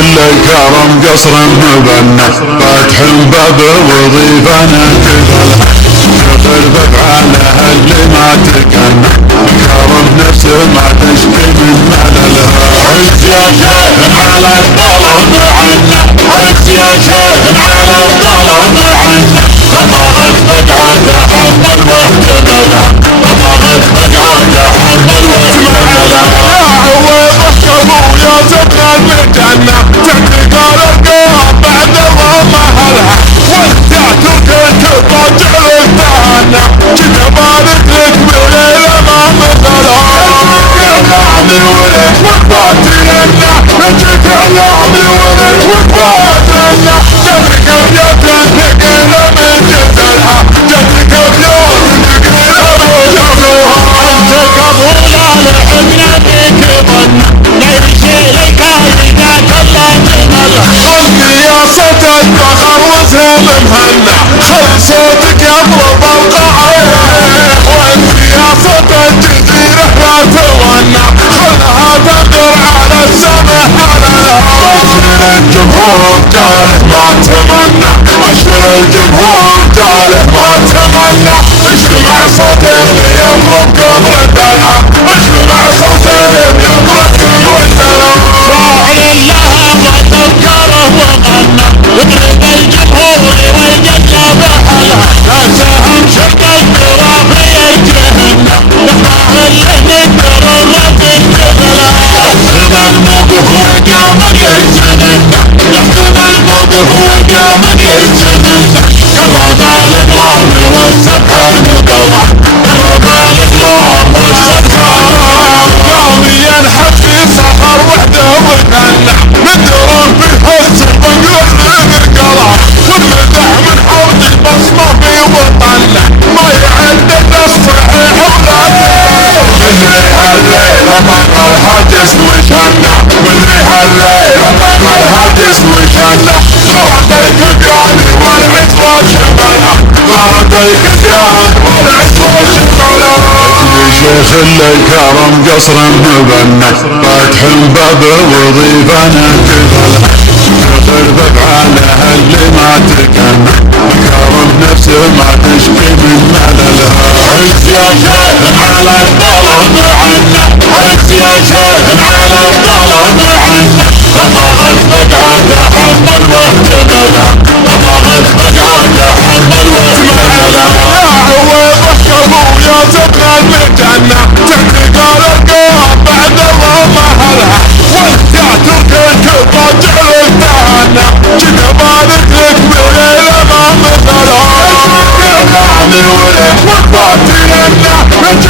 الكرم قصر مبنى فاتح باب وظيفة نكبل شيخ البقعة اللي ما تكنى كرم نفسه ما تشكي من مللها عز يا شيخ على الظلم عنا عز يا شيخ على الظلم عنا أطاغت بقعة تحمل واحتملها أطاغت بقعة تحمل واحتملها يا عويضك ابويا سكن الجنة تحتقر القوم بعد ما مهلها وانت تركك الرجل الثانى جبالك لك بليلة ما مثلها كلامي ولك وقفاتنا نجيك كلامي ولك وقفاتنا جدك ابيض تنتقل من جدلها جدك ابيض تنتقل من جدلها انت قبولا لحنا بك ظن نرجي لك اذا كلمتنا انت يا صوت الفخر وسهم مهنا خل صوتك يضرب القاعة وانت يا صوت الجزيرة لا تغنى خلها تقر على السماء اشر الجمهور جاله ما تمنى اشر الجمهور جاله ما تمنى اسمع صوت اللي يضرب قبر الدلع اسمع صوت اللي يضرب قبر الدلع راعي لها وتذكره وغنى اضرب الجمهور والجنة بحلها لا سهم شق الترابي الجهنم نحرها اللي نقدر الرد الجبلة نحكم الموقف وقام يجننا نحكم الموقف وقام يجننا كما الإمام والسكر نقوى كما الإمام والسكر قام ينحب في سحر وحده وغنى ندرم فيه السبق والقلع والمدح من حوض البصمة في وطننا ما يعد النص صحيح ولا منريح الليلة مر الهاجس وشنا منريح الليلة مر الهاجس وشنا صوتك الجاني والعطر شملها صوتك الجاني والعطر شملها شيخ الكرم قصر مبنى فاتح باب وظيفة نكبلها شيخ البقعة اللي ما تكنى كرم نفسه ما تشكي من مللها عز يا شيخ على الظلم عنا عز يا شيخ على الظلم عنا أطاغت بقعة تحمل واحتملها أطاغت بقعة تحمل واحتملها يا عويضك ابويا سكن الجنة تحتقر القوم بعد ما مهلها وانت تركك الرجل الثانى جبالك لك بليلة ما مثلها كلامي ولك وقفاتنا